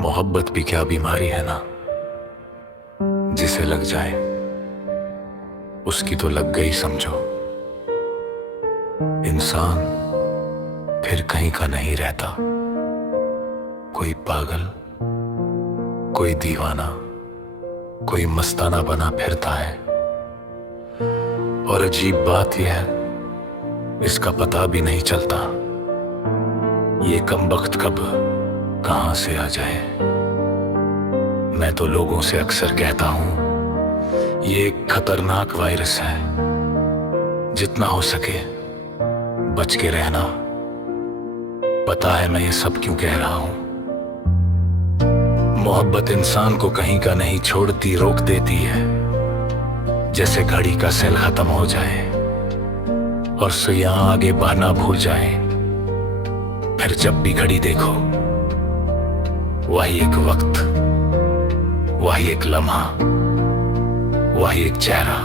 मोहब्बत भी क्या बीमारी है ना, जिसे लग जाए उसकी तो लग गई समझो। इंसान फिर कहीं का नहीं रहता, कोई पागल, कोई दीवाना, कोई मस्ताना बना फिरता है। और अजीब बात यह है, इसका पता भी नहीं चलता ये कमबख्त कब कहां से आ जाए। मैं तो लोगों से अक्सर कहता हूं ये एक खतरनाक वायरस है, जितना हो सके बच के रहना। पता है मैं ये सब क्यों कह रहा हूं। मोहब्बत इंसान को कहीं का नहीं छोड़ती, रोक देती है। जैसे घड़ी का सेल खत्म हो जाए और सुइयां आगे बढ़ना भूल जाए, फिर जब भी घड़ी देखो वही एक वक्त, वही एक लम्हा, वही एक चेहरा।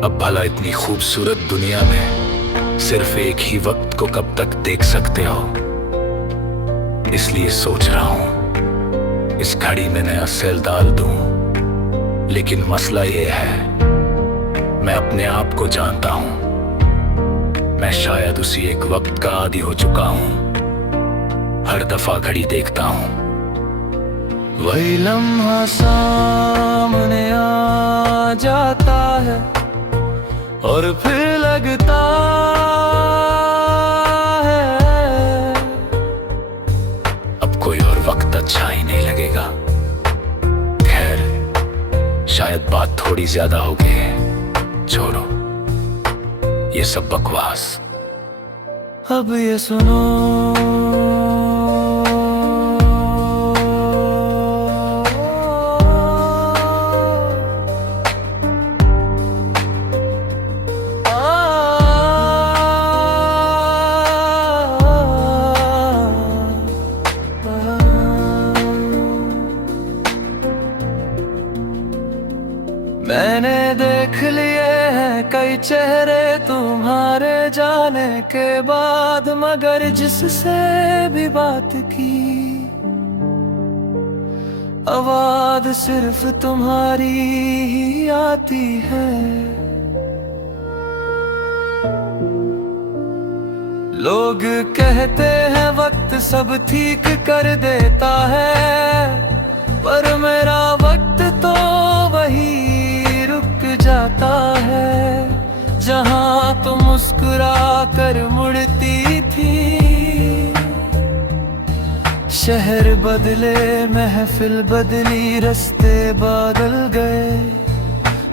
अब भला इतनी खूबसूरत दुनिया में सिर्फ एक ही वक्त को कब तक देख सकते हो। इसलिए सोच रहा हूं इस घड़ी में नया सेल डाल दूं, लेकिन मसला ये है मैं अपने आप को जानता हूं, मैं शायद उसी एक वक्त का आदी हो चुका हूं। हर दफा घड़ी देखता हूं, वही लम्हा सामने आ जाता है और फिर लगता है अब कोई और वक्त अच्छा ही नहीं लगेगा। खैर शायद बात थोड़ी ज्यादा हो गई है, छोड़ो ये सब बकवास। अब ये सुनो, मैंने देख लिए हैं कई चेहरे तुम्हारे जाने के बाद, मगर जिससे भी बात की आवाज सिर्फ तुम्हारी ही आती है। लोग कहते हैं वक्त सब ठीक कर देता है, पर मेरा वक्त तो वही जाता है जहां तुम मुस्कुरा कर मुड़ती थी। शहर बदले, महफिल बदली, रास्ते बदल गए,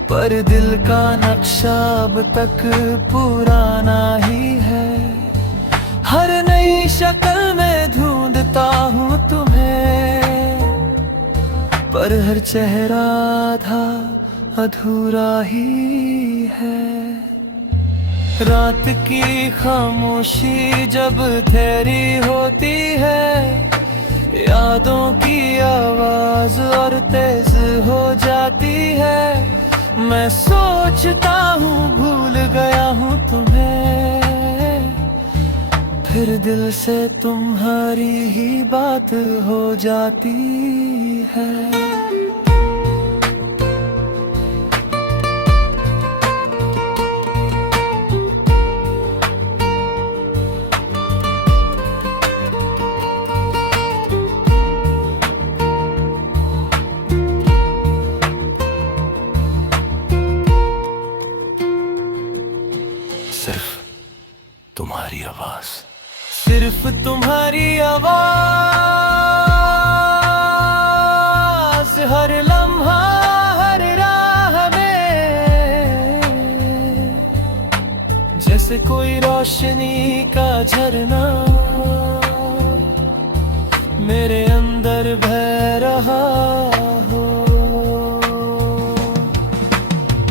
पर दिल का नक्शा अब तक पुराना ही है। हर नई शक्ल में ढूंढता हूँ तुम्हें, पर हर चेहरा था अधूरा ही है। रात की खामोशी जब ठहरी होती है, यादों की आवाज और तेज हो जाती है। मैं सोचता हूँ भूल गया हूँ तुम्हें, फिर दिल से तुम्हारी ही बात हो जाती है। सिर्फ तुम्हारी आवाज, सिर्फ तुम्हारी आवाज, हर लम्हा हर राह में जैसे कोई रोशनी का झरना मेरे अंदर बह रहा हो।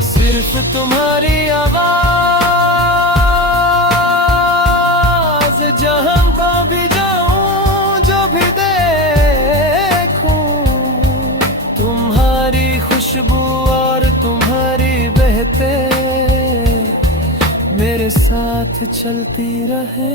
सिर्फ तुम्हारी आवाज, मेरे साथ चलती रहे।